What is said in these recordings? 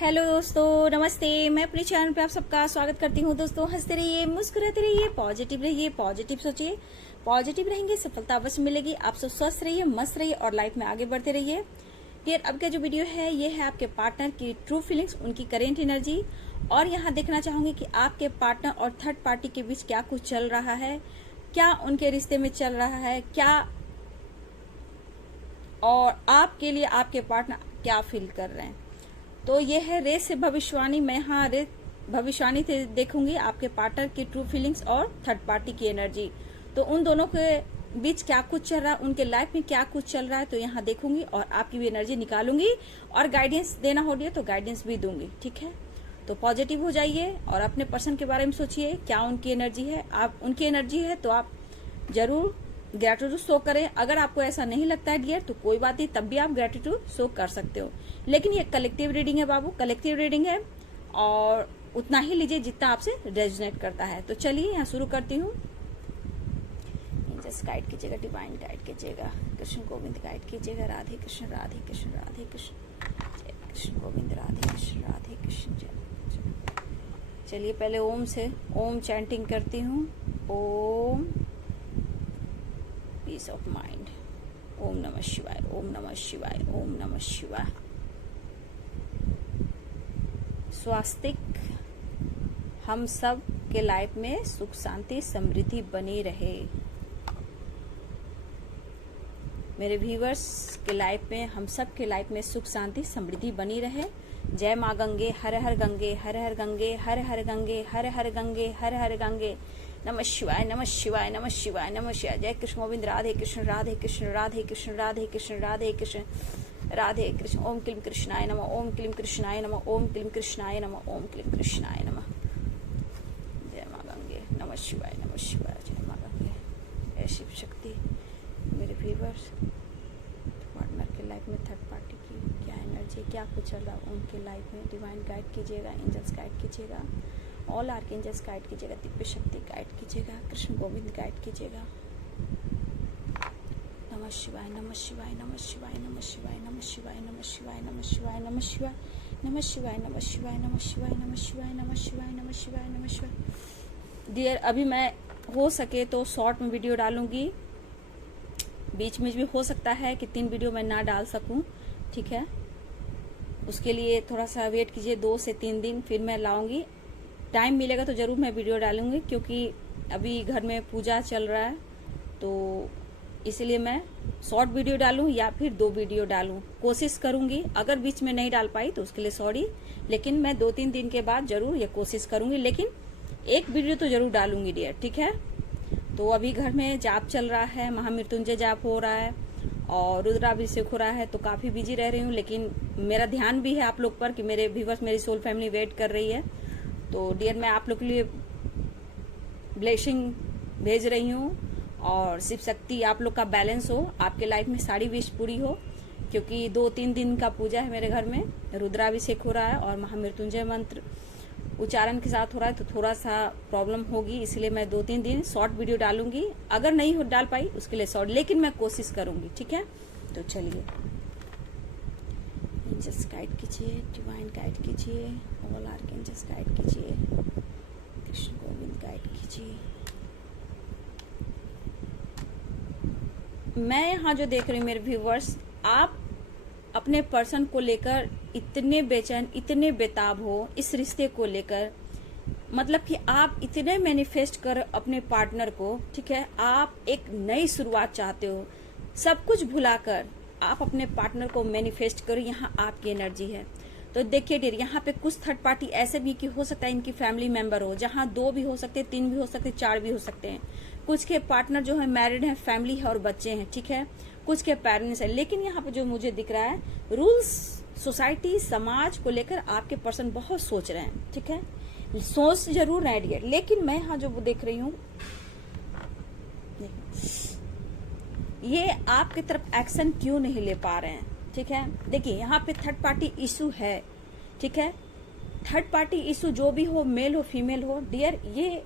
Hello दोस्तों, नमस्ते। मैं अपने चैनल पे आप सबका स्वागत करती हूँ। दोस्तों, हंसते रहिए, मुस्कुराते रहिए, पॉजिटिव रहिए, पॉजिटिव सोचिए, पॉजिटिव रहेंगे, सफलता अवश्य मिलेगी। आप सब स्वस्थ रहिए, मस्त रहिए और लाइफ में आगे बढ़ते रहिए। डियर, अब का जो वीडियो है ये है आपके पार्टनर की ट्रू फीलिंग्स, उनकी करेंट एनर्जी। और यहाँ देखना चाहूंगी कि आपके पार्टनर और थर्ड पार्टी के बीच क्या कुछ चल रहा है, क्या उनके रिश्ते में चल रहा है, क्या और आपके लिए आपके पार्टनर क्या फील कर रहे हैं। तो ये है रेस से भविष्यवाणी। मैं यहाँ भविष्यवाणी से देखूंगी आपके पार्टनर की ट्रू फीलिंग्स और थर्ड पार्टी की एनर्जी। तो उन दोनों के बीच क्या कुछ चल रहा है, उनके लाइफ में क्या कुछ चल रहा है, तो यहाँ देखूंगी और आपकी भी एनर्जी निकालूंगी और गाइडेंस देना हो तो गाइडेंस भी दूंगी। ठीक है, तो पॉजिटिव हो जाइए और अपने पर्सन के बारे में सोचिए क्या उनकी एनर्जी है। आप उनकी एनर्जी है तो आप जरूर ग्रेटिट्यूड शो करें। अगर आपको ऐसा नहीं लगता है डियर तो कोई बात नहीं, तब भी आप ग्रेटिट्यूड शो कर सकते हो। लेकिन ये कलेक्टिव रीडिंग है बाबू, कलेक्टिव रीडिंग है और उतना ही लीजिए जितना आपसे रेजोनेट करता है। तो चलिए यहाँ शुरू करती हूँ। जस्ट गाइड कीजिएगा, डिवाइन गाइड कीजिएगा, कृष्ण गोविंद गाइड कीजिएगा। राधे कृष्ण, राधे कृष्ण, राधे कृष्ण, जय कृष्ण गोविंद, राधे कृष्ण, राधे कृष्ण, जय। चलिए पहले ओम से ओम चैंटिंग करती हूँ। ओम पीस ऑफ माइंड, ओम नमः शिवाय, ओम नमः शिवाय, ओम नमः शिवाय। स्वास्तिक हम सब के लाइफ में सुख शांति समृद्धि बनी रहे। मेरे व्यूअर्स के लाइफ में, हम सब के लाइफ में सुख शांति समृद्धि बनी रहे। जय माँ गंगे, हर हर गंगे, हर हर गंगे, हर हर गंगे, हर हर गंगे, हर हर गंगे। नमः शिवाय, नमः शिवाय, नमः शिवाय, नमः शिवाय। जय कृष्ण गोविंद, राधे कृष्ण, राधे कृष्ण, राधे कृष्ण, राधे कृष्ण, राधे कृष्ण, राधे कृष्ण। ओम क्लीम कृष्णाय नमः, ओम क्लीम कृष्णाय नमः, ओम क्लीम कृष्णाय नमः, ओम क्लीम कृष्णाय नमः। जय माँ गंगे, नमः शिवाय, नमः शिवाय, जय माँ गंगे, जय शिव शक्ति। मेरे व्यूअर्स, पार्टनर के लाइफ में थर्ड पार्टी की क्या एनर्जी, क्या कुछ चल रहा है उनके लाइफ में, डिवाइन गाइड कीजिएगा, एंजल्स गाइड कीजिएगा, ऑल आर्कएंजल्स गाइड कीजिएगा, दिव्य शक्ति गाइड कीजिएगा, कृष्ण गोविंद गाइड कीजिएगा। नमः शिवाय, नमः शिवाय, नमः शिवाय, नमः शिवाय, नमः शिवाय, नमः शिवाय, नमः शिवाय, नमः शिवाय, नमः शिवाय, नमः शिवाय, नमः शिवाय, नमः शिवाय, नमः शिवाय, नमः शिवाय, नमः शिवाय। डियर, अभी मैं हो सके तो शॉर्ट में वीडियो डालूंगी, बीच में भी हो सकता है कि 3 वीडियो मैं ना डाल सकूं। ठीक है, उसके लिए थोड़ा सा वेट कीजिए, 2 से 3 दिन, फिर मैं लाऊंगी। टाइम मिलेगा तो जरूर मैं वीडियो डालूंगी, क्योंकि अभी घर में पूजा चल रहा है, तो इसलिए मैं शॉर्ट वीडियो डालूं या फिर 2 वीडियो डालूं, कोशिश करूंगी। अगर बीच में नहीं डाल पाई तो उसके लिए सॉरी, लेकिन मैं 2-3 दिन के बाद जरूर ये कोशिश करूंगी, लेकिन एक वीडियो तो जरूर डालूंगी डियर। ठीक है, तो अभी घर में जाप चल रहा है, महामृत्युंजय जाप हो रहा है और रुद्राभिषेक हो रहा है, तो काफी बिजी रह रही हूँ। लेकिन मेरा ध्यान भी है आप लोग पर कि मेरे व्यूअर्स, मेरी सोल फैमिली वेट कर रही है। तो डियर, मैं आप लोग के लिए ब्लेसिंग भेज रही हूँ और शिव शक्ति आप लोग का बैलेंस हो, आपके लाइफ में सारी विश पूरी हो, क्योंकि 2-3 दिन का पूजा है मेरे घर में, रुद्राभिषेक हो रहा है और महामृत्युंजय मंत्र उच्चारण के साथ हो रहा है, तो थोड़ा सा प्रॉब्लम होगी, इसलिए मैं 2-3 दिन शॉर्ट वीडियो डालूंगी। अगर नहीं डाल पाई उसके लिए सॉरी, लेकिन मैं कोशिश करूंगी। ठीक है, तो चलिए एंजल्स गाइड कीजिए, डिवाइन गाइड कीजिए, ऑल आर्कएंजल्स गाइड कीजिए, कृष्ण गोविंद गाइड कीजिए। मैं यहाँ जो देख रही हूँ मेरे व्यूवर्स, आप अपने पर्सन को लेकर इतने बेचैन, इतने बेताब हो इस रिश्ते को लेकर, मतलब कि आप इतने मैनिफेस्ट कर अपने पार्टनर को। ठीक है, आप एक नई शुरुआत चाहते हो, सब कुछ भुलाकर आप अपने पार्टनर को मैनिफेस्ट करो। यहाँ आपकी एनर्जी है। तो देखिए डियर, यहाँ पे कुछ थर्ड पार्टी ऐसे भी कि हो सकता है इनकी फैमिली मेंबर हो, जहाँ 2 भी हो सकते, 3 भी हो सकते, 4 भी हो सकते हैं। कुछ के पार्टनर जो है मैरिड है, फैमिली है और बच्चे हैं। ठीक है, कुछ के पेरेंट्स है। लेकिन यहाँ पे जो मुझे दिख रहा है, रूल्स, सोसाइटी, समाज को लेकर आपके पर्सन बहुत सोच रहे हैं। ठीक है, सोच जरूर रहे डियर, लेकिन मैं यहाँ जो देख रही हूँ, ये आपकी तरफ एक्शन क्यों नहीं ले पा रहे हैं। ठीक है, देखिए यहाँ पे थर्ड पार्टी इशू है। ठीक है, थर्ड पार्टी इशू जो भी हो, मेल हो फीमेल हो डियर, ये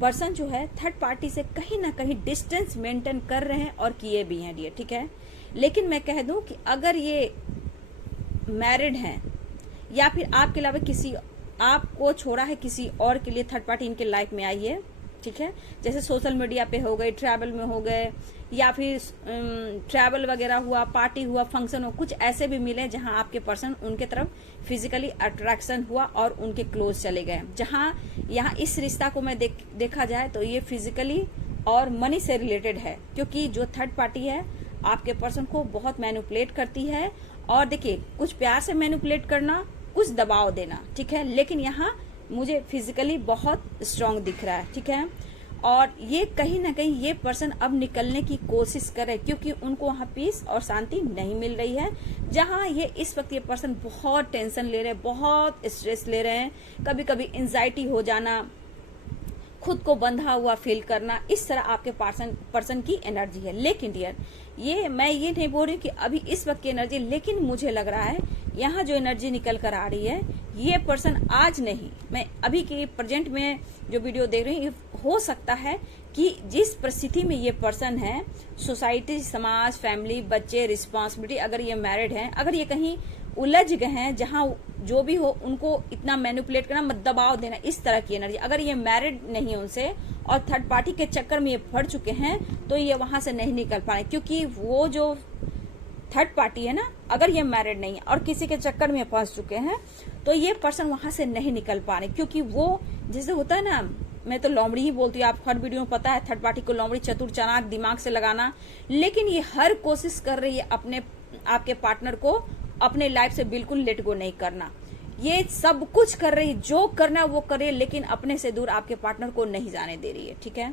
पर्सन जो है थर्ड पार्टी से कहीं ना कहीं डिस्टेंस मेंटेन कर रहे हैं और किए भी हैं डियर। ठीक है, लेकिन मैं कह दूं कि अगर ये मैरिड हैं या फिर आपके अलावा किसी आपको छोड़ा है किसी और के लिए थर्ड पार्टी इनके लाइफ में आई है, ठीक है। जैसे सोशल मीडिया पे हो गए, ट्रैवल में हो गए, या फिर ट्रैवल वगैरह हुआ, पार्टी हुआ, फंक्शन हुआ, कुछ ऐसे भी मिले जहां आपके पर्सन उनके तरफ फिजिकली अट्रैक्शन हुआ और उनके क्लोज चले गए। जहां यहाँ इस रिश्ता को मैं देखा जाए तो ये फिजिकली और मनी से रिलेटेड है, क्योंकि जो थर्ड पार्टी है आपके पर्सन को बहुत मैनिपुलेट करती है। और देखिए, कुछ प्यार से मैनिपुलेट करना, कुछ दबाव देना, ठीक है, लेकिन यहाँ मुझे फिजिकली बहुत स्ट्रांग दिख रहा है, ठीक है। और ये कहीं ना कहीं ये पर्सन अब निकलने की कोशिश करे, क्योंकि उनको वहां पीस और शांति नहीं मिल रही है। जहां ये इस वक्त ये पर्सन बहुत टेंशन ले रहे हैं, बहुत स्ट्रेस ले रहे हैं, कभी कभी एंजाइटी हो जाना, खुद को बंधा हुआ फील करना, इस तरह आपके पर्सन की एनर्जी है। लेकिन डियर, ये मैं ये नहीं बोल रही कि अभी इस वक्त की एनर्जी, लेकिन मुझे लग रहा है यहाँ जो एनर्जी निकल कर आ रही है, ये पर्सन आज नहीं, मैं अभी की प्रेजेंट में जो वीडियो देख रही हूँ, हो सकता है कि जिस परिस्थिति में ये पर्सन है, सोसाइटी, समाज, फैमिली, बच्चे, रिस्पॉन्सिबिलिटी, अगर ये मैरिड हैं, अगर ये कहीं उलझ गए हैं, जहां जो भी हो उनको इतना मैनिपुलेट करना, मत दबाव देना, इस तरह की एनर्जी, अगर ये मैरिड नहीं है उनसे और थर्ड पार्टी के चक्कर में ये फंस चुके हैं, तो ये वहां से नहीं निकल पाए। क्योंकि वो जो थर्ड पार्टी है ना, अगर ये मैरिड नहीं है और किसी के चक्कर में फंस चुके हैं, तो ये पर्सन वहां से नहीं निकल पा रहे, क्योंकि वो जैसे होता है ना, मैं तो लोमड़ी ही बोलती हूँ, आप हर वीडियो में पता है थर्ड पार्टी को लोमड़ी, चतुर चालाक, दिमाग से लगाना, लेकिन ये हर कोशिश कर रही है अपने आपके पार्टनर को अपने लाइफ से बिल्कुल लेट गो नहीं करना। ये सब कुछ कर रही है, जो करना वो करे, लेकिन अपने से दूर आपके पार्टनर को नहीं जाने दे रही है, ठीक है।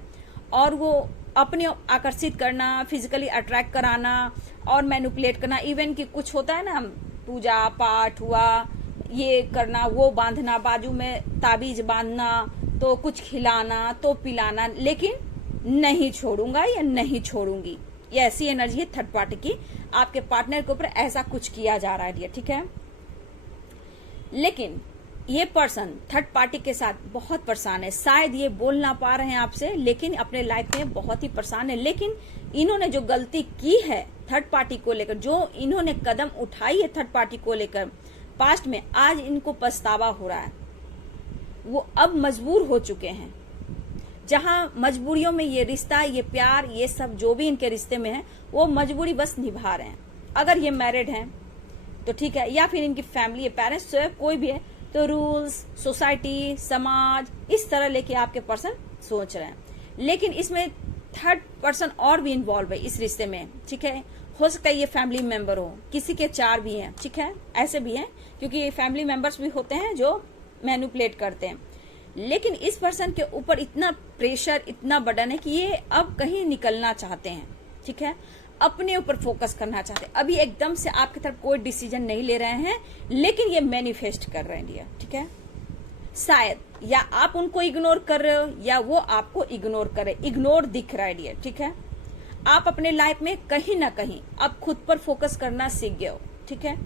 और वो अपने आकर्षित करना, फिजिकली अट्रैक्ट कराना और मैनिपुलेट करना, इवन कि कुछ होता है ना, पूजा पाठ हुआ, ये करना, वो बांधना, बाजू में ताबीज बांधना, तो कुछ खिलाना, तो पिलाना, लेकिन नहीं छोड़ूंगा या नहीं छोड़ूंगी, ये ऐसी एनर्जी है थर्ड पार्टी की। आपके पार्टनर के ऊपर ऐसा कुछ किया जा रहा है, ठीक है। लेकिन ये पर्सन थर्ड पार्टी के साथ बहुत परेशान है, शायद ये बोल ना पा रहे हैं आपसे, लेकिन अपने लाइफ में बहुत ही परेशान है। लेकिन इन्होंने जो गलती की है थर्ड पार्टी को लेकर, जो इन्होंने कदम उठाई है थर्ड पार्टी को लेकर पास्ट में, आज इनको पछतावा हो रहा है। वो अब मजबूर हो चुके हैं, जहां मजबूरियों में ये रिश्ता, ये प्यार, ये सब जो भी इनके रिश्ते में है, वो मजबूरी बस निभा रहे हैं। अगर ये मैरिड हैं तो ठीक है, या फिर इनकी फैमिली है, पेरेंट्स कोई भी है, तो रूल्स, सोसाइटी, समाज, इस तरह लेके आपके पर्सन सोच रहे हैं। लेकिन इसमें थर्ड पर्सन और भी इन्वॉल्व है इस रिश्ते में, ठीक है। हो सकता है ये फैमिली मेंबर हो, किसी के चार भी हैं, ठीक है, ऐसे भी हैं, क्योंकि फैमिली मेंबर्स भी होते हैं जो मैनिपुलेट करते हैं। लेकिन इस पर्सन के ऊपर इतना प्रेशर, इतना बर्डन है कि ये अब कहीं निकलना चाहते हैं, ठीक है, अपने ऊपर फोकस करना चाहते हैं। अभी एकदम से आपकी तरफ कोई डिसीजन नहीं ले रहे हैं, लेकिन ये मैनिफेस्ट कर रहे हैं, ठीक है। शायद या आप उनको इग्नोर कर रहे हो या वो आपको इग्नोर करे, इग्नोर दिख रहा है, ठीक है। आप अपने लाइफ में कहीं ना कहीं अब खुद पर फोकस करना सीख गए हो, ठीक है।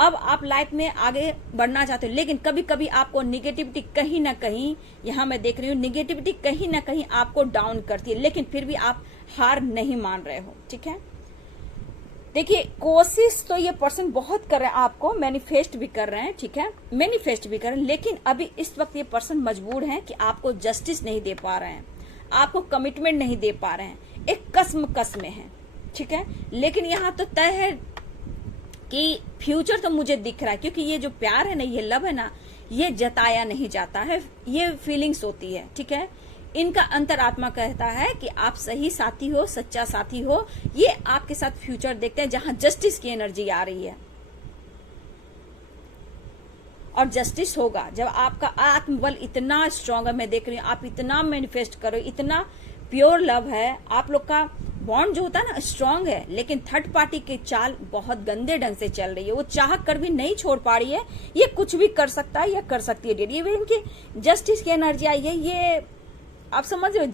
अब आप लाइफ में आगे बढ़ना चाहते हो, लेकिन कभी कभी आपको निगेटिविटी कहीं ना कहीं, यहाँ मैं देख रही हूँ, निगेटिविटी कहीं ना कहीं आपको डाउन करती है, लेकिन फिर भी आप हार नहीं मान रहे हो, ठीक है। देखिए, कोशिश तो ये पर्सन बहुत कर रहे हैं, आपको मैनिफेस्ट भी कर रहे हैं, ठीक है, मैनिफेस्ट भी कर रहे हैं, लेकिन अभी इस वक्त ये पर्सन मजबूर हैं कि आपको जस्टिस नहीं दे पा रहे हैं, आपको कमिटमेंट नहीं दे पा रहे हैं, एक कसम में है, ठीक है। लेकिन यहाँ तो तय है कि फ्यूचर तो मुझे दिख रहा है, क्योंकि ये जो प्यार है ना, ये लव है ना, ये जताया नहीं जाता है, ये फीलिंग्स होती है, ठीक है। इनका अंतरात्मा कहता है कि आप सही साथी हो, सच्चा साथी हो, ये आपके साथ फ्यूचर देखते हैं जहां जस्टिस की एनर्जी आ रही है। और जस्टिस होगा जब आपका आत्मबल इतना स्ट्रांग है, मैं देख रही हूँ, आप इतना मैनिफेस्ट करो, इतना प्योर लव है, आप लोग का बॉन्ड जो होता है ना स्ट्रांग है। लेकिन थर्ड पार्टी की चाल बहुत गंदे ढंग से चल रही है, वो चाह कर भी नहीं छोड़ पा रही है, ये कुछ भी कर सकता है या कर सकती है। ये इनकी जस्टिस की एनर्जी आई है, ये आप समझ रहे हो,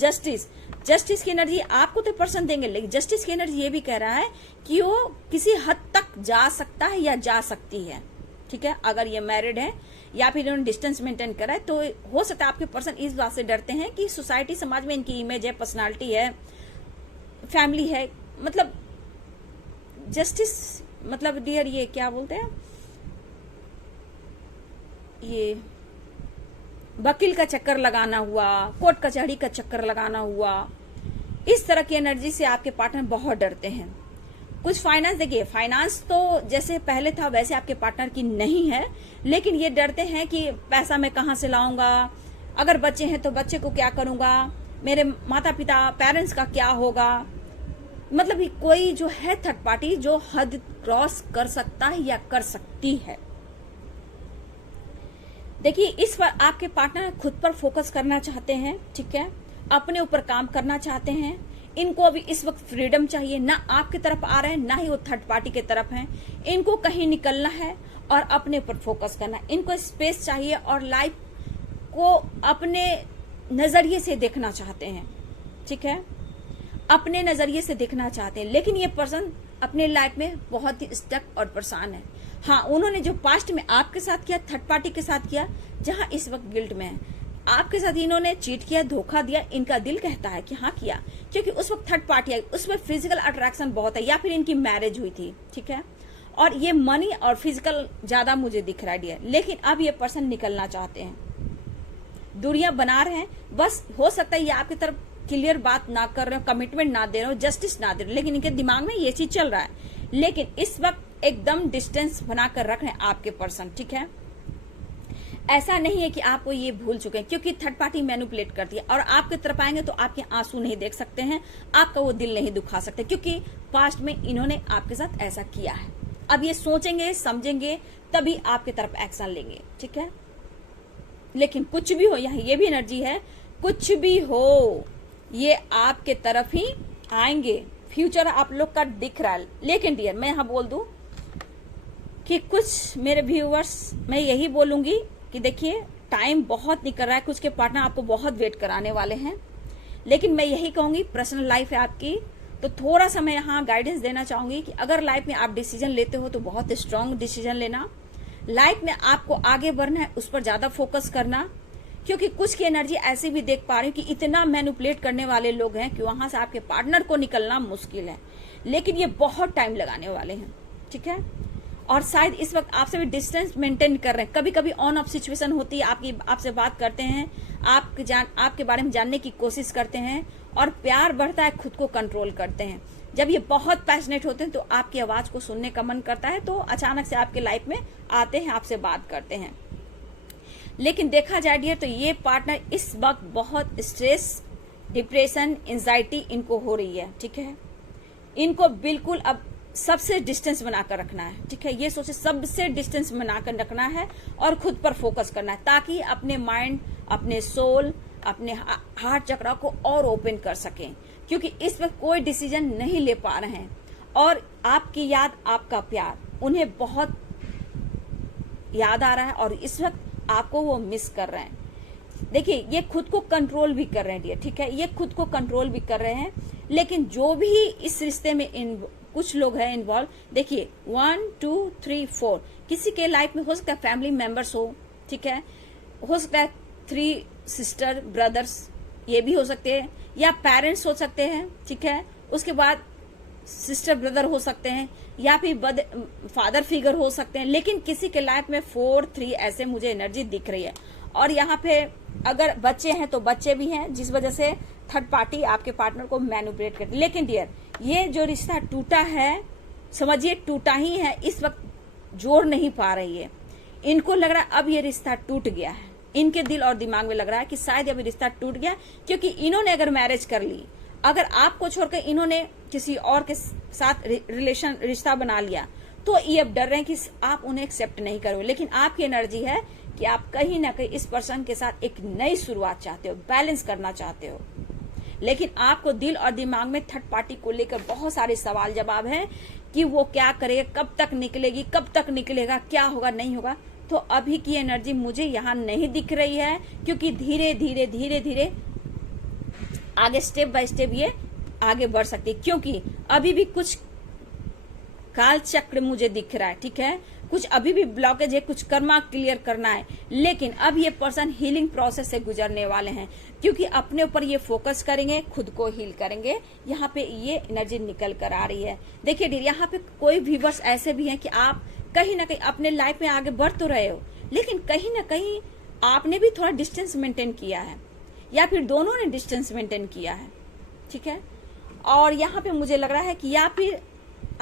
जस्टिस की एनर्जी आपको तो पर्सन देंगे, लेकिन जस्टिस की एनर्जी ये भी कह रहा है कि वो किसी हद तक जा सकता है या जा सकती है, ठीक है। अगर ये मैरिड है या फिर इन्होंने डिस्टेंस मेंटेन करा है, तो हो सकता है आपके पर्सन इस बात से डरते हैं कि सोसाइटी, समाज में इनकी इमेज है, पर्सनालिटी है, फैमिली है, मतलब जस्टिस, मतलब डियर ये क्या बोलते हैं, ये वकील का चक्कर लगाना हुआ, कोर्ट कचहरी का चक्कर लगाना हुआ, इस तरह की एनर्जी से आपके पार्टनर बहुत डरते हैं। कुछ फाइनेंस, देखिए फाइनेंस तो जैसे पहले था वैसे आपके पार्टनर की नहीं है, लेकिन ये डरते हैं कि पैसा मैं कहाँ से लाऊंगा, अगर बच्चे हैं तो बच्चे को क्या करूंगा, मेरे माता पिता पेरेंट्स का क्या होगा। मतलब कोई जो है थर्ड पार्टी जो हद क्रॉस कर सकता है या कर सकती है। देखिए इस पर आपके पार्टनर खुद पर फोकस करना चाहते हैं, ठीक है, अपने ऊपर काम करना चाहते हैं। इनको अभी इस वक्त फ्रीडम चाहिए, ना आपकी तरफ आ रहे हैं ना ही वो थर्ड पार्टी की तरफ हैं। इनको कहीं निकलना है और अपने ऊपर फोकस करना है। इनको स्पेस चाहिए और लाइफ को अपने नजरिए से देखना चाहते हैं, ठीक है, अपने नजरिए से देखना चाहते हैं। लेकिन ये पर्सन अपने लाइफ में बहुत ही स्टक और परेशान है। हाँ, उन्होंने जो पास्ट में आपके साथ किया, थर्ड पार्टी के साथ किया, जहां इस वक्त गिल्ट में है, आपके साथ इन्होंने चीट किया, धोखा दिया, इनका दिल कहता है कि हाँ किया, क्योंकि उस वक्त थर्ड पार्टी आई, उसमें फिजिकल अट्रैक्शन बहुत है, या फिर इनकी मैरिज हुई थी, ठीक है, और ये मनी और फिजिकल ज्यादा मुझे दिख रहा है। लेकिन अब ये पर्सन निकलना चाहते हैं, दूरियां बना रहे हैं। बस हो सकता है ये आपकी तरफ क्लियर बात ना कर रहे हो, कमिटमेंट ना दे रहे हो, जस्टिस ना दे रहे हो, लेकिन इनके दिमाग में ये चीज चल रहा है। लेकिन इस वक्त एकदम डिस्टेंस बनाकर रख रहे हैं आपके पर्सन, ठीक है। ऐसा नहीं है कि आपको ये भूल चुके हैं, क्योंकि थर्ड पार्टी मैनिपुलेट करती है और आपकी तरफ आएंगे तो आपके आंसू नहीं देख सकते हैं, आपका वो दिल नहीं दुखा सकते, क्योंकि पास्ट में इन्होंने आपके साथ ऐसा किया है। अब ये सोचेंगे समझेंगे तभी आपकी तरफ एक्शन लेंगे, ठीक है। लेकिन कुछ भी हो, यहाँ ये भी एनर्जी है, कुछ भी हो ये आपके तरफ ही आएंगे। फ्यूचर आप लोग का दिख रहा है। लेकिन डियर मैं यहाँ बोल दूं कि कुछ मेरे व्यूअर्स, मैं यही बोलूंगी कि देखिए टाइम बहुत निकल रहा है, कुछ के पार्टनर आपको बहुत वेट कराने वाले हैं। लेकिन मैं यही कहूंगी, पर्सनल लाइफ है आपकी, तो थोड़ा सा मैं यहाँ गाइडेंस देना चाहूंगी कि अगर लाइफ में आप डिसीजन लेते हो तो बहुत स्ट्रांग डिसीजन लेना। लाइफ में आपको आगे बढ़ना है, उस पर ज्यादा फोकस करना, क्योंकि कुछ की एनर्जी ऐसी भी देख पा रही हूँ कि इतना मैनिपुलेट करने वाले लोग हैं कि वहां से आपके पार्टनर को निकलना मुश्किल है। लेकिन ये बहुत टाइम लगाने वाले हैं, ठीक है। और शायद इस वक्त आपसे भी डिस्टेंस मेंटेन कर रहे हैं। कभी कभी ऑन ऑफ सिचुएशन होती है, आपसे बात करते हैं, आपके बारे में जानने की कोशिश करते हैं, और प्यार बढ़ता है, खुद को कंट्रोल करते हैं। जब ये बहुत पैशनेट होते हैं तो आपकी आवाज को सुनने का मन करता है, तो अचानक से आपके लाइफ में आते हैं, आपसे बात करते हैं। लेकिन देखा जाए डियर तो ये पार्टनर इस वक्त बहुत स्ट्रेस, डिप्रेशन, एंजाइटी इनको हो रही है, ठीक है। इनको बिल्कुल अब सबसे डिस्टेंस बनाकर रखना है, ठीक है। ये सोचे सबसे डिस्टेंस बनाकर रखना है और खुद पर फोकस करना है, ताकि अपने माइंड, अपने सोल, अपने हार्ट चक्रा को और ओपन कर सकें, क्योंकि इस वक्त कोई डिसीजन नहीं ले पा रहे हैं। और आपकी याद, आपका प्यार उन्हें बहुत याद आ रहा है और इस वक्त आपको वो मिस कर रहे हैं। देखिए ये खुद को कंट्रोल भी कर रहे हैं डियर, ठीक है, ये खुद को कंट्रोल भी कर रहे हैं। लेकिन जो भी इस रिश्ते में कुछ लोग हैं इन्वॉल्व, देखिए 1 2 3 4 किसी के लाइफ में हो सकता है फैमिली मेंबर्स हो, ठीक है, हो सकता है 3 सिस्टर ब्रदर्स, ये भी हो सकते हैं, या पेरेंट्स हो सकते हैं, ठीक है, उसके बाद सिस्टर ब्रदर हो सकते हैं, या फिर फादर फिगर हो सकते हैं। लेकिन किसी के लाइफ में 4 3 ऐसे मुझे एनर्जी दिख रही है। और यहाँ पे अगर बच्चे हैं तो बच्चे भी हैं, जिस वजह से थर्ड पार्टी आपके पार्टनर को मैनिपुलेट करती है। लेकिन डियर ये जो रिश्ता टूटा है, समझिए टूटा ही है, इस वक्त जोड़ नहीं पा रही है। इनको लग रहा है अब ये रिश्ता टूट गया है, इनके दिल और दिमाग में लग रहा है कि शायद अब रिश्ता टूट गया, क्योंकि इन्होंने अगर मैरिज कर ली, अगर आपको छोड़कर इन्होंने किसी और के साथ रिश्ता बना लिया, तो ये अब डर रहे हैं कि आप उन्हें एक्सेप्ट नहीं करोगे। लेकिन आपकी एनर्जी है कि आप कहीं ना कहीं इस पर्सन के साथ एक नई शुरुआत चाहते हो, बैलेंस करना चाहते हो। लेकिन आपको दिल और दिमाग में थर्ड पार्टी को लेकर बहुत सारे सवाल जवाब हैं कि वो क्या करेगा, कब तक निकलेगी, कब तक निकलेगा, क्या होगा नहीं होगा। तो अभी की एनर्जी मुझे यहाँ नहीं दिख रही है, क्योंकि धीरे धीरे धीरे धीरे आगे स्टेप बाय स्टेप ये आगे बढ़ सकती है, क्योंकि अभी भी कुछ काल चक्र मुझे दिख रहा है, ठीक है, कुछ अभी भी ब्लॉकेज है, कुछ कर्मा क्लियर करना है। लेकिन अब ये पर्सन हीलिंग प्रोसेस से गुजरने वाले हैं, क्योंकि अपने ऊपर ये फोकस करेंगे, खुद को हील करेंगे। यहाँ पे ये एनर्जी निकल कर आ रही है। देखिए डियर, यहाँ पे कोई व्यूअर्स ऐसे भी हैं कि आप कहीं ना कहीं अपने लाइफ में आगे बढ़ तो रहे हो, लेकिन कहीं ना कहीं आपने भी थोड़ा डिस्टेंस मेंटेन किया है, या फिर दोनों ने डिस्टेंस मेंटेन किया है, ठीक है। और यहाँ पे मुझे लग रहा है कि या फिर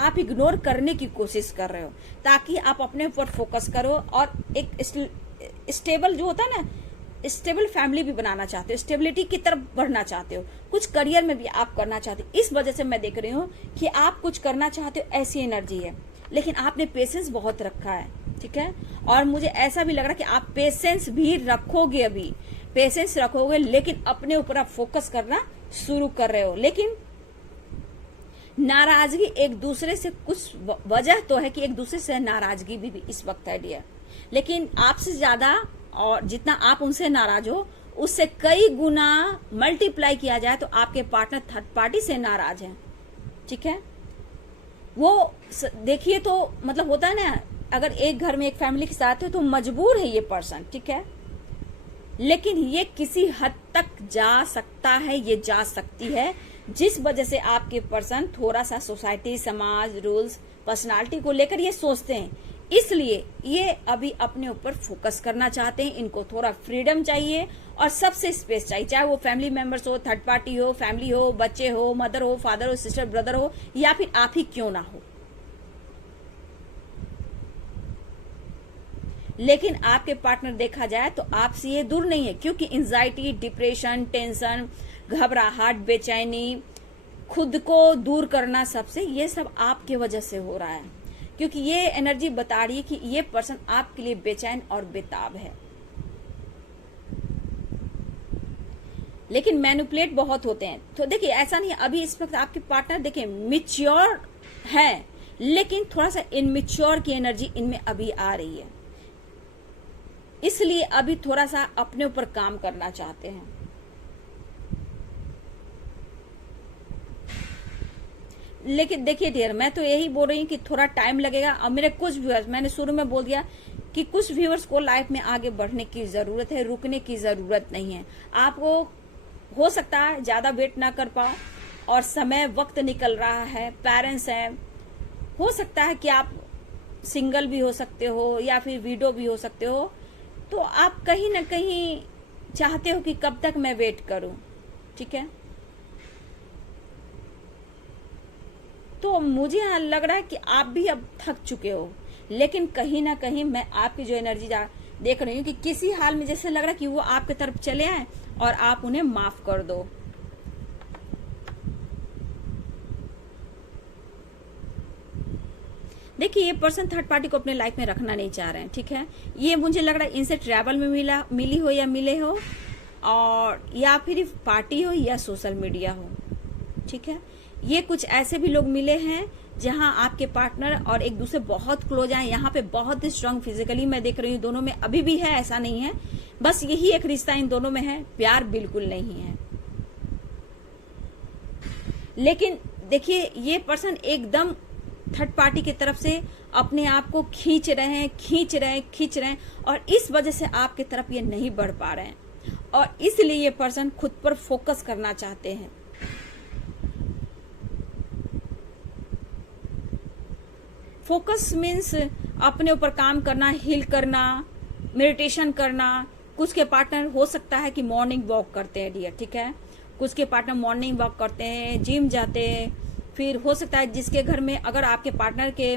आप इग्नोर करने की कोशिश कर रहे हो ताकि आप अपने ऊपर फोकस करो और एक स्टेबल जो होता है ना, स्टेबल फैमिली भी बनाना चाहते हो, स्टेबिलिटी की तरफ बढ़ना चाहते हो, कुछ करियर में भी आप करना चाहते हो। इस वजह से मैं देख रही हूँ कि आप कुछ करना चाहते हो, ऐसी एनर्जी है, लेकिन आपने पेशेंस बहुत रखा है, ठीक है। और मुझे ऐसा भी लग रहा है कि आप पेशेंस भी रखोगे, अभी पेशेंस रखोगे, लेकिन अपने ऊपर आप फोकस करना शुरू कर रहे हो। लेकिन नाराजगी एक दूसरे से, कुछ वजह तो है कि एक दूसरे से नाराजगी भी इस वक्त है डियर, लेकिन आपसे ज्यादा और जितना आप उनसे नाराज हो उससे कई गुना मल्टीप्लाई किया जाए तो आपके पार्टनर थर्ड पार्टी से नाराज हैं, ठीक है। वो देखिए तो मतलब होता है ना, अगर एक घर में एक फैमिली के साथ है तो मजबूर है ये पर्सन, ठीक है, लेकिन ये किसी हद तक जा सकता है, ये जा सकती है, जिस वजह से आपके पर्सन थोड़ा सा सोसाइटी, समाज, रूल्स, पर्सनालिटी को लेकर ये सोचते हैं, इसलिए ये अभी अपने ऊपर फोकस करना चाहते हैं। इनको थोड़ा फ्रीडम चाहिए और सबसे स्पेस चाहिए, चाहे वो फैमिली मेंबर्स हो, थर्ड पार्टी हो, फैमिली हो, बच्चे हो, मदर हो, फादर हो, सिस्टर, ब्रदर हो, या फिर आप ही क्यों ना हो। लेकिन आपके पार्टनर देखा जाए तो आपसे ये दूर नहीं है, क्योंकि एंजाइटी, डिप्रेशन, टेंशन, घबराहट, बेचैनी, खुद को दूर करना, सबसे ये सब आपके वजह से हो रहा है, क्योंकि ये एनर्जी बता रही है कि ये पर्सन आपके लिए बेचैन और बेताब है। लेकिन मैनिपुलेट बहुत होते हैं, तो देखिए ऐसा नहीं, अभी इस वक्त आपके पार्टनर देखिए मिच्योर है, लेकिन थोड़ा सा इनमिच्योर की एनर्जी इनमें अभी आ रही है, इसलिए अभी थोड़ा सा अपने ऊपर काम करना चाहते हैं। लेकिन देखिए डियर, मैं तो यही बोल रही हूँ कि थोड़ा टाइम लगेगा। और मेरे कुछ व्यूअर्स, मैंने शुरू में बोल दिया कि कुछ व्यूअर्स को लाइफ में आगे बढ़ने की जरूरत है, रुकने की जरूरत नहीं है। आपको हो सकता है ज्यादा वेट ना कर पाओ और समय, वक्त निकल रहा है, पेरेंट्स हैं, हो सकता है कि आप सिंगल भी हो सकते हो या फिर विडो भी हो सकते हो, तो आप कहीं ना कहीं चाहते हो कि कब तक मैं वेट करूं, ठीक है। तो मुझे लग रहा है कि आप भी अब थक चुके हो, लेकिन कहीं ना कहीं मैं आपकी जो एनर्जी देख रही हूँ कि किसी हाल में जैसे लग रहा है कि वो आपके तरफ चले आए और आप उन्हें माफ कर दो। देखिए ये पर्सन थर्ड पार्टी को अपने लाइफ में रखना नहीं चाह रहे हैं, ठीक है। ये मुझे लग रहा है इनसे ट्रैवल में मिली हो या मिले हो, और या फिर पार्टी हो या सोशल मीडिया हो, ठीक है। ये कुछ ऐसे भी लोग मिले हैं जहां आपके पार्टनर और एक दूसरे बहुत क्लोज आए, यहाँ पे बहुत स्ट्रांग फिजिकली मैं देख रही हूँ दोनों में अभी भी है, ऐसा नहीं है, बस यही एक रिश्ता इन दोनों में है, प्यार बिल्कुल नहीं है। लेकिन देखिए ये पर्सन एकदम थर्ड पार्टी की तरफ से अपने आप को खींच रहे हैं, और इस वजह से आपकी तरफ ये नहीं बढ़ पा रहे हैं, और इसलिए ये पर्सन खुद पर फोकस करना चाहते हैं। फोकस मीन्स अपने ऊपर काम करना, हील करना, मेडिटेशन करना। कुछ के पार्टनर हो सकता है कि मॉर्निंग वॉक करते हैं डियर, ठीक है। कुछ के पार्टनर मॉर्निंग वॉक करते हैं, जिम जाते हैं। फिर हो सकता है जिसके घर में अगर आपके पार्टनर के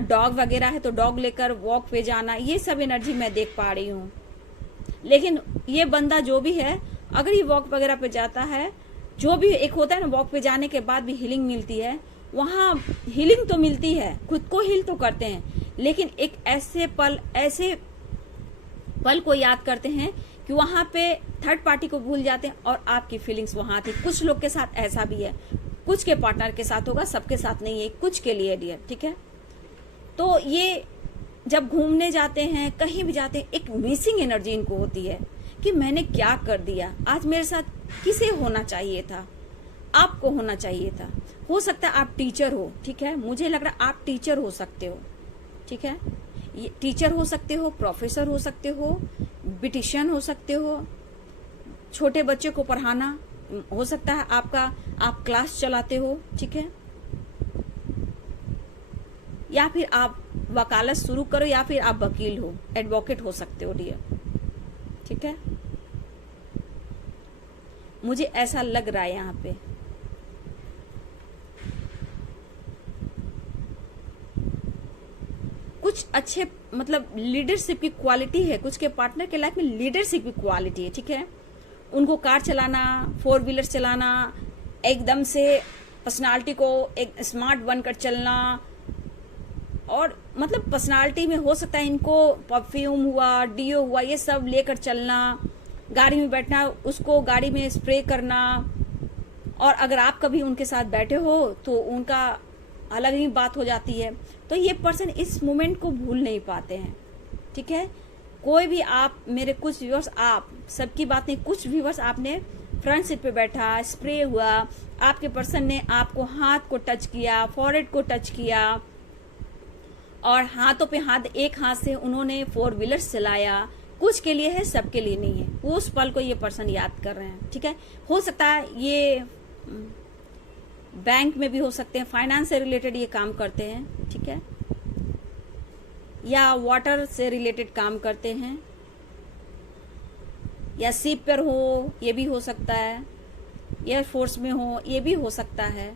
डॉग वगैरह है तो डॉग लेकर वॉक पे जाना, ये सब एनर्जी मैं देख पा रही हूँ। लेकिन ये बंदा जो भी है, अगर ये वॉक वगैरह पे जाता है, जो भी एक होता है ना, वॉक पे जाने के बाद भी हीलिंग मिलती है, वहां हीलिंग तो मिलती है, खुद को हील तो करते हैं, लेकिन एक ऐसे पल को याद करते हैं कि वहां पे थर्ड पार्टी को भूल जाते हैं और आपकी फीलिंग्स वहां आती। कुछ लोग के साथ ऐसा भी है, कुछ के पार्टनर के साथ होगा, सबके साथ नहीं है, कुछ के लिए डियर, ठीक है। तो ये जब घूमने जाते हैं, कहीं भी जाते हैं, एक मिसिंग एनर्जी इनको होती है कि मैंने क्या कर दिया, आज मेरे साथ किसे होना चाहिए था, आपको होना चाहिए था। हो सकता है आप टीचर हो, ठीक है, मुझे लग रहा है आप टीचर हो सकते हो, ठीक है। टीचर हो सकते हो, प्रोफेसर हो सकते हो, ब्यूटिशियन हो सकते हो, छोटे बच्चे को पढ़ाना हो सकता है आपका, आप क्लास चलाते हो, ठीक है। या फिर आप वकालत शुरू करो, या फिर आप वकील हो, एडवोकेट हो सकते हो डियर। ठीक है, मुझे ऐसा लग रहा है यहाँ पे। कुछ अच्छे मतलब लीडरशिप की क्वालिटी है, कुछ के पार्टनर के लाइफ में लीडरशिप की क्वालिटी है। ठीक है, उनको कार चलाना, 4 व्हीलर चलाना, एकदम से पर्सनालिटी को एक स्मार्ट बनकर चलना, और मतलब पर्सनालिटी में हो सकता है इनको परफ्यूम हुआ, डीओ हुआ, ये सब लेकर चलना, गाड़ी में बैठना, उसको गाड़ी में स्प्रे करना, और अगर आप कभी उनके साथ बैठे हो तो उनका अलग ही बात हो जाती है। तो ये पर्सन इस मोमेंट को भूल नहीं पाते हैं। ठीक है, कोई भी आप मेरे कुछ व्यूअर्स, आप सबकी बात नहीं, कुछ व्यूअर्स आपने फ्रंट सीट पे बैठा, स्प्रे हुआ, आपके पर्सन ने आपको हाथ को टच किया, फॉरहेड को टच किया, और हाथों पे हाथ, एक हाथ से उन्होंने 4 व्हीलर चलाया। कुछ के लिए है, सबके लिए नहीं है। उस पल को ये पर्सन याद कर रहे हैं। ठीक है, हो सकता है ये बैंक में भी हो सकते हैं, फाइनेंस से रिलेटेड ये काम करते हैं। ठीक है, या वाटर से रिलेटेड काम करते हैं, या शिप पर हो, ये भी हो सकता है, एयरफोर्स में हो, ये भी हो सकता है,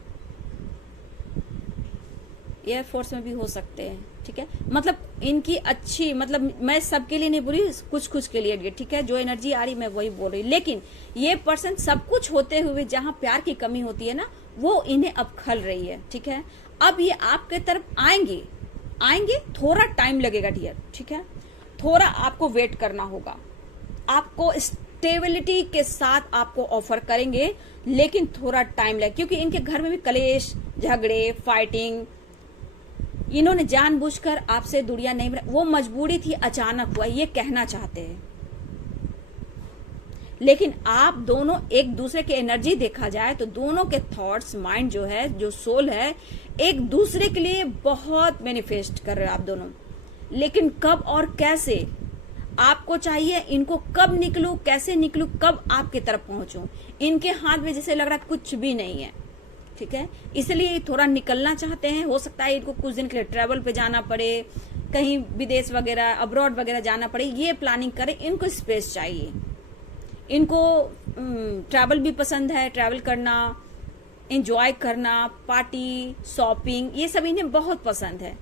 एयरफोर्स में भी हो सकते हैं। ठीक है, मतलब इनकी अच्छी, मतलब मैं सबके लिए नहीं बोल रही, कुछ कुछ के लिए। ठीक है, जो एनर्जी आ रही मैं वही बोल रही, लेकिन ये पर्सन सब कुछ होते हुए जहां प्यार की कमी होती है ना, वो इन्हें अब खल रही है। ठीक है, अब ये आपके तरफ आएंगे, थोड़ा टाइम लगेगा डियर। ठीक है, थोड़ा आपको वेट करना होगा, आपको स्टेबिलिटी के साथ आपको ऑफर करेंगे, लेकिन थोड़ा टाइम लगेगा, क्योंकि इनके घर में भी कलेश, झगड़े, फाइटिंग, इन्होंने जानबूझकर आपसे दूरियां नहीं बनाई, वो मजबूरी थी, अचानक हुआ, ये कहना चाहते हैं। लेकिन आप दोनों एक दूसरे की एनर्जी देखा जाए तो दोनों के थॉट्स, माइंड जो है, जो सोल है, एक दूसरे के लिए बहुत मैनिफेस्ट कर रहे हो आप दोनों। लेकिन कब और कैसे आपको चाहिए, इनको कब निकलूं, कैसे निकलूं, कब आपके तरफ पहुंचूं, इनके हाथ में जैसे लग रहा कुछ भी नहीं है। ठीक है, इसलिए थोड़ा निकलना चाहते हैं। हो सकता है इनको कुछ दिन के लिए ट्रैवल पे जाना पड़े, कहीं विदेश वगैरह, अब्रॉड वगैरह जाना पड़े, ये प्लानिंग करें। इनको स्पेस चाहिए, इनको ट्रैवल भी पसंद है, ट्रैवल करना, एंजॉय करना, पार्टी, शॉपिंग, ये सब इन्हें बहुत पसंद है।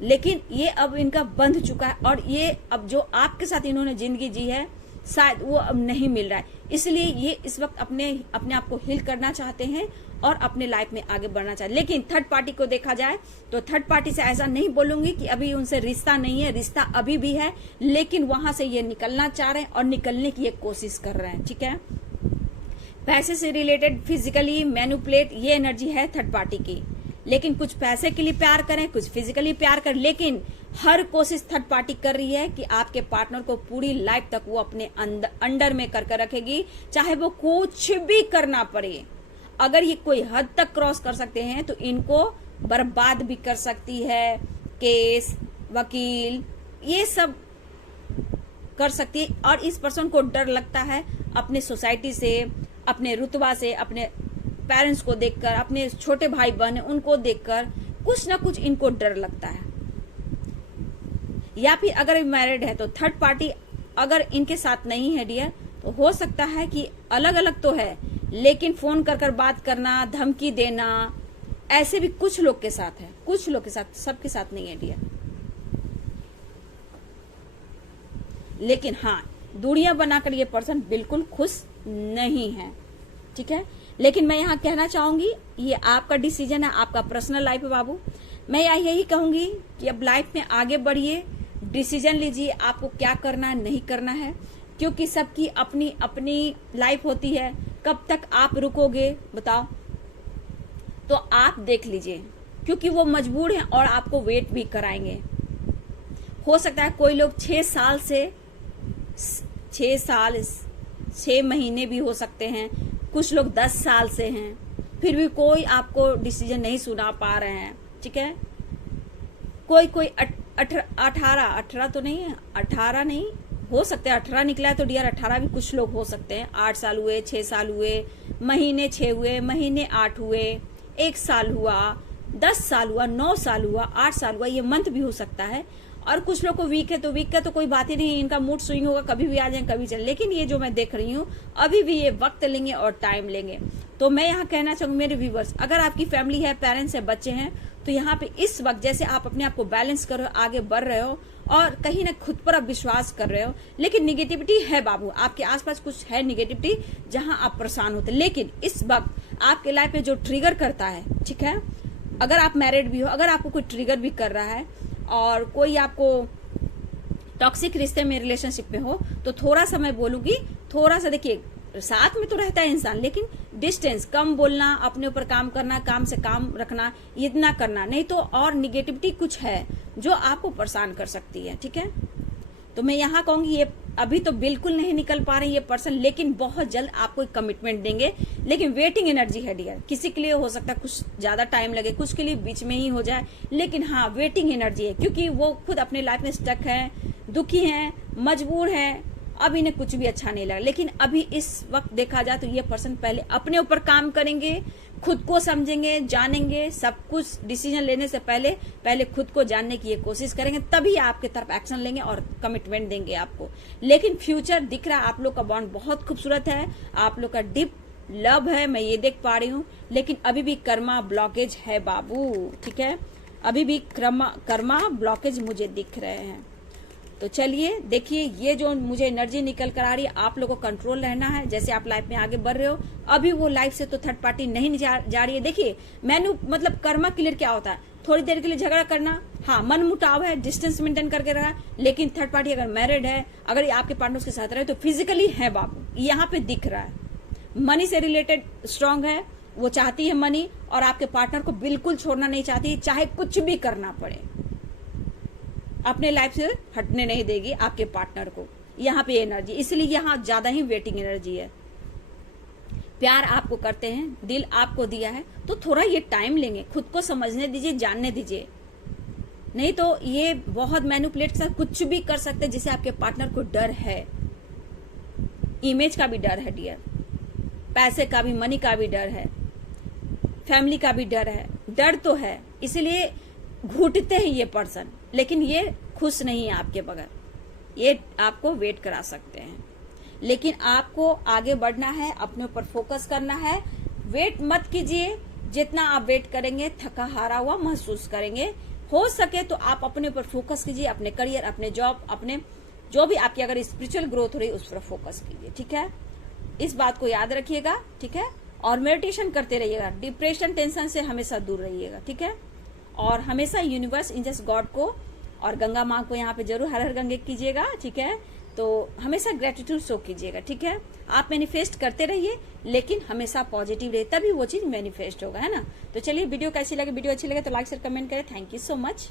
लेकिन ये अब इनका बंध चुका है, और ये अब जो आपके साथ इन्होंने जिंदगी जी है, शायद वो अब नहीं मिल रहा है। इसलिए ये इस वक्त अपने आप को हील करना चाहते हैं और अपने लाइफ में आगे बढ़ना चाहते हैं। लेकिन थर्ड पार्टी को देखा जाए तो थर्ड पार्टी से ऐसा नहीं बोलूंगी कि अभी उनसे रिश्ता नहीं है, रिश्ता अभी भी है, लेकिन वहां से ये निकलना चाह रहे हैं और निकलने की एक कोशिश कर रहे हैं। ठीक है, पैसे से रिलेटेड, फिजिकली मैनिपुलेट, ये एनर्जी है थर्ड पार्टी की। लेकिन कुछ पैसे के लिए प्यार करें, कुछ फिजिकली प्यार करें, लेकिन हर कोशिश थर्ड पार्टी कर रही है कि आपके पार्टनर को पूरी लाइफ तक वो अपने अंडर में करके रखेगी, चाहे वो कुछ भी करना पड़े। अगर ये कोई हद तक क्रॉस कर सकते हैं तो इनको बर्बाद भी कर सकती है, केस, वकील, ये सब कर सकती है। और इस पर्सन को डर लगता है अपने सोसाइटी से, अपने रुतबा से, अपने पेरेंट्स को देखकर, अपने छोटे भाई बहन उनको देखकर कुछ ना कुछ इनको डर लगता है। या फिर अगर मैरिड है तो थर्ड पार्टी अगर इनके साथ नहीं है डियर, तो हो सकता है कि अलग अलग तो है, लेकिन फोन कर बात करना, धमकी देना, ऐसे भी कुछ लोग के साथ है, कुछ लोग के साथ, सबके साथ नहीं है डियर। लेकिन हाँ, दूरियां बनाकर ये पर्सन बिल्कुल खुश नहीं है। ठीक है, लेकिन मैं यहाँ कहना चाहूंगी, ये आपका डिसीजन है, आपका पर्सनल लाइफ है बाबू। मैं यही कहूंगी कि अब लाइफ में आगे बढ़िए, डिसीजन लीजिए आपको क्या करना है, नहीं करना है, क्योंकि सबकी अपनी अपनी लाइफ होती है। कब तक आप रुकोगे बताओ? तो आप देख लीजिए, क्योंकि वो मजबूर हैं और आपको वेट भी कराएंगे। हो सकता है कोई लोग 6 साल से 6 महीने भी हो सकते हैं, कुछ लोग 10 साल से हैं, फिर भी कोई आपको डिसीजन नहीं सुना पा रहे हैं। ठीक है, कोई 18 तो नहीं है, 18 नहीं हो सकते, 18 निकला है तो डियर 18 भी कुछ लोग हो सकते हैं। 8 साल हुए, 6 साल हुए, महीने 6 हुए, महीने 8 हुए, 1 साल हुआ, 10 साल हुआ, 9 साल हुआ, 8 साल हुआ, ये मंथ भी हो सकता है। और कुछ लोग को वीक है तो वीक का तो कोई बात ही नहीं, इनका मूड स्विंग होगा, कभी भी आ जाए कभी चले। लेकिन ये जो मैं देख रही हूँ अभी भी ये वक्त लेंगे और टाइम लेंगे। तो मैं यहाँ कहना चाहूंगी मेरे व्यूवर्स, अगर आपकी फैमिली है, पेरेंट्स है, बच्चे हैं, तो यहाँ पे इस वक्त जैसे आप अपने आप को बैलेंस कर रहे हो, आगे बढ़ रहे हो और कहीं ना खुद पर आप विश्वास कर रहे हो, लेकिन निगेटिविटी है बाबू, आपके आसपास कुछ है निगेटिविटी जहां आप परेशान होते। लेकिन इस वक्त आपके लाइफ में जो ट्रिगर करता है, ठीक है, अगर आप मैरिड भी हो, अगर आपको कोई ट्रिगर भी कर रहा है और कोई आपको टॉक्सिक रिश्ते में, रिलेशनशिप में हो, तो थोड़ा सा मैं बोलूंगी, थोड़ा सा देखिए, साथ में तो रहता है इंसान, लेकिन डिस्टेंस कम, बोलना, अपने ऊपर काम करना, काम से काम रखना, इतना करना नहीं तो। और निगेटिविटी कुछ है जो आपको परेशान कर सकती है, ठीक है। तो मैं यहाँ कहूंगी ये अभी तो बिल्कुल नहीं निकल पा रहे ये पर्सन, लेकिन बहुत जल्द आपको एक कमिटमेंट देंगे। लेकिन वेटिंग एनर्जी है डियर, किसी के लिए हो सकता है कुछ ज्यादा टाइम लगे, कुछ के लिए बीच में ही हो जाए, लेकिन हाँ वेटिंग एनर्जी है, क्योंकि वो खुद अपने लाइफ में स्टक है, दुखी है, मजबूर है, अब इन्हें कुछ भी अच्छा नहीं लगा। लेकिन अभी इस वक्त देखा जाए तो ये पर्सन पहले अपने ऊपर काम करेंगे, खुद को समझेंगे, जानेंगे, सब कुछ डिसीजन लेने से पहले खुद को जानने की ये कोशिश करेंगे, तभी आपके तरफ एक्शन लेंगे और कमिटमेंट देंगे आपको। लेकिन फ्यूचर दिख रहा है, आप लोग का बॉन्ड बहुत खूबसूरत है, आप लोग का डीप लव है, मैं ये देख पा रही हूँ। लेकिन अभी भी कर्मा ब्लॉकेज है बाबू, ठीक है, अभी भी कर्मा ब्लॉकेज मुझे दिख रहे हैं। तो चलिए देखिए, ये जो मुझे एनर्जी निकल कर आ रही है, आप लोगों को कंट्रोल रहना है। जैसे आप लाइफ में आगे बढ़ रहे हो, अभी वो लाइफ से तो थर्ड पार्टी नहीं जा रही है। देखिए मैंने मतलब कर्मा क्लियर क्या होता है, थोड़ी देर के लिए झगड़ा करना, हाँ मन मुटाव है, डिस्टेंस मेंटेन करके रहा, लेकिन थर्ड पार्टी अगर मैरिड है, अगर आपके पार्टनर के साथ रहे तो फिजिकली है बाबू, यहाँ पे दिख रहा है। मनी से रिलेटेड स्ट्रांग है, वो चाहती है मनी, और आपके पार्टनर को बिल्कुल छोड़ना नहीं चाहती, चाहे कुछ भी करना पड़े, अपने लाइफ से हटने नहीं देगी आपके पार्टनर को। यहाँ पे एनर्जी, इसलिए यहाँ ज्यादा ही वेटिंग एनर्जी है। प्यार आपको करते हैं, दिल आपको दिया है, तो थोड़ा ये टाइम लेंगे, खुद को समझने दीजिए, जानने दीजिए, नहीं तो ये बहुत मैनिपुलेट कर कुछ भी कर सकते हैं, जिसे आपके पार्टनर को डर है। इमेज का भी डर है डियर, पैसे का भी, मनी का भी डर है, फैमिली का भी डर है, डर तो है, इसलिए घुटते हैं ये पर्सन। लेकिन ये खुश नहीं है आपके बगैर, ये आपको वेट करा सकते हैं। लेकिन आपको आगे बढ़ना है, अपने ऊपर फोकस करना है, वेट मत कीजिए। जितना आप वेट करेंगे थका हारा हुआ महसूस करेंगे। हो सके तो आप अपने ऊपर फोकस कीजिए, अपने करियर, अपने जॉब, अपने जो भी आपकी अगर स्पिरिचुअल ग्रोथ हो रही है उस पर फोकस कीजिए, ठीक है। इस बात को याद रखिएगा, ठीक है। और मेडिटेशन करते रहिएगा, डिप्रेशन टेंशन से हमेशा दूर रहिएगा, ठीक है। और हमेशा यूनिवर्स, इंजस गॉड को और गंगा माँ को यहाँ पे जरूर हर हर गंगे कीजिएगा, ठीक है। तो हमेशा ग्रेटिट्यूड शो कीजिएगा, ठीक है। आप मैनिफेस्ट करते रहिए, लेकिन हमेशा पॉजिटिव रहिए, तभी वो चीज मैनिफेस्ट होगा, है ना। तो चलिए, वीडियो कैसी लगे, वीडियो अच्छी लगे तो लाइक शेयर कमेंट करें। Thank you so much.